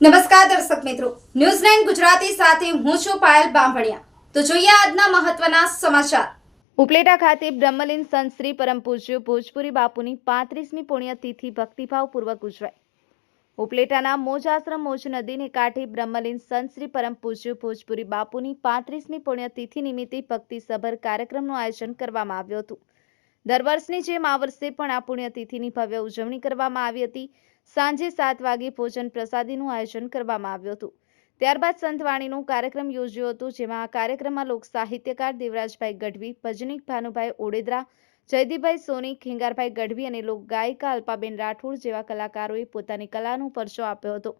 નમસ્કાર દર્શક મિત્રો. ન્યૂઝ નાઇન ગુજરાતી સાથે હું છું પાયલ બામભણિયા. તો જોઈએ આજના મહત્વના સમાચાર. ઉપલેટા ખાતે બ્રહ્મલીન સંતશ્રી પરમ પૂજ્ય ભોજપુરી બાપુની પાંત્રીસમી પુણ્યતિથિ ભક્તિભાવપૂર્વક ઉજવાઈ ઉપલેટાના મોજ આશ્રમ મોજ નદીને કાંઠે બ્રહ્મલીન સંતશ્રી પરમ પૂજ્ય ભોજપુરી બાપુની પાંત્રીસમી પુણ્યતિથિ નિમિત્તે ભક્તિસભર કાર્યક્રમનું આયોજન કરવામાં આવ્યું હતું. દર વર્ષની જેમ આ વર્ષે પણ આ પુણ્યતિથિની ભવ્ય ઉજવણી કરવામાં આવી હતી. સાંજે સાત વાગે ભોજન પ્રસાદીનું આયોજન કરવામાં આવ્યું હતું. ત્યારબાદ સંતવાણીનો કાર્યક્રમ યોજ્યો હતો, જેમાં આ કાર્યક્રમમાં લોક સાહિત્યકાર દેવરાજભાઈ ગઢવી, ભજનીક ભાનુભાઈ ઓડેદરા, જયદીપભાઈ સોની, ખેંગારભાઈ ગઢવી અને લોક ગાયિકા અલ્પાબેન રાઠોડ જેવા કલાકારોએ પોતાની કલાનો પરચો આપ્યો હતો.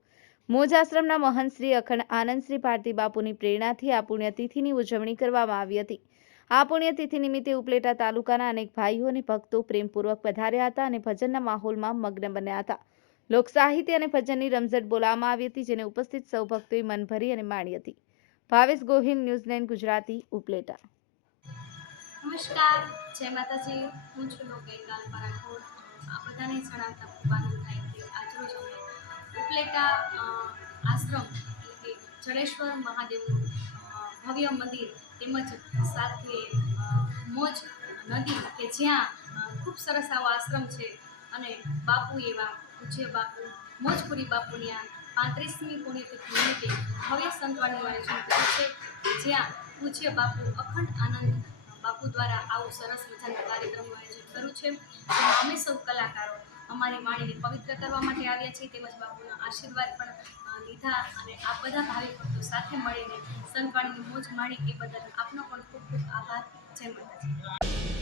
મોજ આશ્રમના મહંત શ્રી અખંડ આનંદ શ્રી ભારતી બાપુની પ્રેરણાથી આ પુણ્યતિથિની ઉજવણી કરવામાં આવી હતી. આ પુણ્યતિથિ નિમિત્તે ઉપલેટા તાલુકાના અનેક ભાઈઓ અને ભક્તો પ્રેમપૂર્વક પધાર્યા હતા અને ભજનના માહોલમાં મગ્ન બન્યા હતા. લોક સાહિત્ય અને ભજનની રમઝટ બોલાવવામાં આવી હતી, જેને ઉપસ્થિત સૌ ભક્તોએ મનભરી અને માણી હતી. ભાવેશ ગોહિલ ન્યૂઝલેન્ડ ગુજરાતી, ઉપલેટા. નમસ્કાર, જય માતાજી. હું છું લોકગાયિકા અલ્પા બધાને જણાવતા ખૂબ આનંદ થાય કે આજરોજ અમે ઉપલેટા આશ્રમ એટલે કે જડેશ્વર મહાદેવનું ભવ્ય મંદિર તેમજ સાથે મોજ નદી કે જ્યાં ખૂબ સરસ આવો આશ્રમ છે અને બાપુ એવા પૂજ્ય બાપુ, મોજપુરી બાપુની આ પાંત્રીસમી પુણ્યતિથિ નિમિત્તે ભવ્ય સંતવાણીનું આયોજન કર્યું છે. જ્યાં પૂજ્ય બાપુ અખંડ આનંદ બાપુ દ્વારા આવું સરસ મજાનું કાર્યક્રમનું આયોજન કર્યું છે. જેમાં અમે સૌ કલાકારો અમારી વાણીને પવિત્ર કરવા માટે આવ્યા છીએ. તેમજ બાપુના આશીર્વાદ પણ લીધા અને આ બધા ભાવિક ભક્તો સાથે મળીને સંતવાણીની મોજ માણી એ બદલ આપનો પણ ખૂબ ખૂબ આભાર. જય માતાજી.